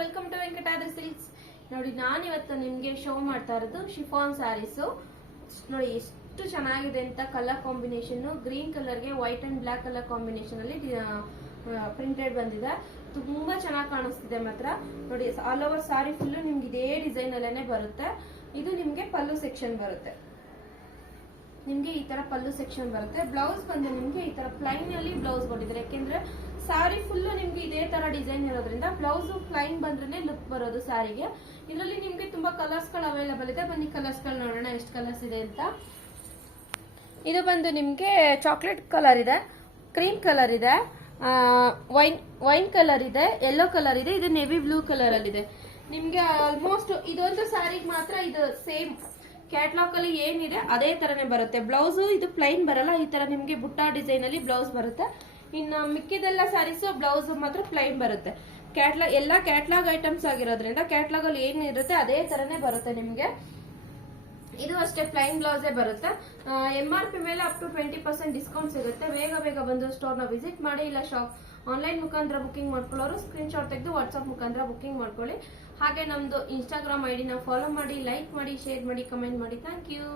Welcome to Venkatadri silks. ನೋಡಿ ನಾನು ಇವತ್ತು ನಿಮ್ಗೆ ಶೋ ಮಾಡ್ತಾ ಇರೋದು ಶಿಫಾನ್ ಸ್ಯಾರೀಸ್. ನೋಡಿ ಎಷ್ಟು ಚೆನ್ನಾಗಿದೆ ಅಂತ. ಕಲರ್ ಕಾಂಬಿನೇಷನ್ ಗ್ರೀನ್ ಕಲರ್ಗೆ white and black colour combination ಅಲ್ಲಿ ಪ್ರಿಂಟೆಡ್ ಬಂದಿದೆ. ತುಂಬಾ ಚೆನ್ನಾಗಿ ಕಾಣಿಸ್ತಿದೆ ಮಾತ್ರ. ನೋಡಿ ಆಲ್ ಓವರ್ ಸಾರಿ ಫುಲ್ ನಿಮ್ಗೆ ಇದೇ ಡಿಸೈನ್ ಅಲ್ಲೇನೆ ಬರುತ್ತೆ. ಇದು ನಿಮ್ಗೆ ಪಲ್ಲು ಸೆಕ್ಷನ್ ಬರುತ್ತೆ. ನಿಮ್ಗೆ ಈ ತರ ಪಲ್ಲು ಸೆಕ್ಷನ್ ಬರುತ್ತೆ. ಬ್ಲೌಸ್ ಬಂದು ನಿಮ್ಗೆ ಈ ತರ ಪ್ಲೈನ್ ಅಲ್ಲಿ ಬ್ಲೌಸ್ ಕೊಟ್ಟಿದ್ದಾರೆ. ಯಾಕೆಂದ್ರೆ ಸಾರಿ ಫುಲ್ ನಿಮ್ಗೆ ಇದೇ ತರ ಡಿಸೈನ್ ಇರೋದ್ರಿಂದ ಬ್ಲೌಸ್ ಪ್ಲೈನ್ ಬಂದ್ರೆ ಲುಕ್ ಬರೋದು ಸಾರಿಗೆ. ಇದರಲ್ಲಿ ನಿಮ್ಗೆ ತುಂಬಾ ಕಲರ್ಸ್ ಗಳು ಅವೈಲೇಬಲ್ ಇದೆ. ಬನ್ನಿ ಕಲರ್ಸ್ ಗಳು ನೋಡೋಣ ಎಷ್ಟು ಕಲರ್ಸ್ ಇದೆ ಅಂತ. ಇದು ಬಂದು ನಿಮ್ಗೆ ಚಾಕ್ಲೇಟ್ ಕಲರ್ ಇದೆ, ಕ್ರೀಮ್ ಕಲರ್ ಇದೆ, ವೈನ್ ಕಲರ್ ಇದೆ, ಯೆಲ್ಲೋ ಕಲರ್ ಇದೆ, ಇದು ನೇವಿ ಬ್ಲೂ ಕಲರ್ ಅಲ್ಲಿ ಇದೆ. ನಿಮ್ಗೆ ಆಲ್ಮೋಸ್ಟ್ ಇದೊಂದು ಸಾರಿಗೆ ಮಾತ್ರ ಇದು ಸೇಮ್ ಕ್ಯಾಟ್ಲಾಗ್ ಅಲ್ಲಿ ಏನಿದೆ ಅದೇ ತರನೇ ಬರುತ್ತೆ. ಬ್ಲೌಸ್ ಇದು ಪ್ಲೈನ್ ಬರಲ್ಲ, ಈ ತರ ನಿಮ್ಗೆ ಬುಟ್ಟ ಡಿಸೈನ್ ಅಲ್ಲಿ ಬ್ಲೌಸ್ ಬರುತ್ತೆ. ಇನ್ನು ಮಿಕ್ಕಿದೆಲ್ಲ ಸ್ಯಾರೀಸ್ ಬ್ಲೌಸ್ ಮಾತ್ರ ಪ್ಲೈನ್ ಬರುತ್ತೆ. ಎಲ್ಲ ಕ್ಯಾಟ್ಲಾಗ್ ಐಟಮ್ಸ್ ಆಗಿರೋದ್ರಿಂದ ಕ್ಯಾಟ್ಲಾಗ್ ಅಲ್ಲಿ ಏನಿರುತ್ತೆ ಅದೇ ತರನೇ ಬರುತ್ತೆ ನಿಮ್ಗೆ. ಇದು ಅಷ್ಟೇ ಪ್ಲೈನ್ ಬ್ಲೌಸೇ ಬರುತ್ತೆ. MRP ಮೇಲೆ ಅಪ್ ಟು 20% ಡಿಸ್ಕೌಂಟ್ ಸಿಗುತ್ತೆ. ಬೇಗ ಬಂದು ಸ್ಟೋರ್ ನ ವಿಸಿಟ್ ಮಾಡಿ, ಇಲ್ಲ ಶಾಪ್ ಆನ್ಲೈನ್ ಮುಖಾಂತರ ಬುಕಿಂಗ್ ಮಾಡ್ಕೊಳ್ಳೋರು ಸ್ಕ್ರೀನ್ ಶಾಟ್ ತೆಗೆದು ವಾಟ್ಸ್ಆಪ್ ಮುಖಾಂತರ ಬುಕಿಂಗ್ ಮಾಡ್ಕೊಳ್ಳಿ. ಹಾಗೆ ನಮ್ದು ಇನ್ಸ್ಟಾಗ್ರಾಮ್ ID ನ ಫಾಲೋ ಮಾಡಿ, ಲೈಕ್ ಮಾಡಿ, ಶೇರ್ ಮಾಡಿ, ಕಮೆಂಟ್ ಮಾಡಿ. Thank you.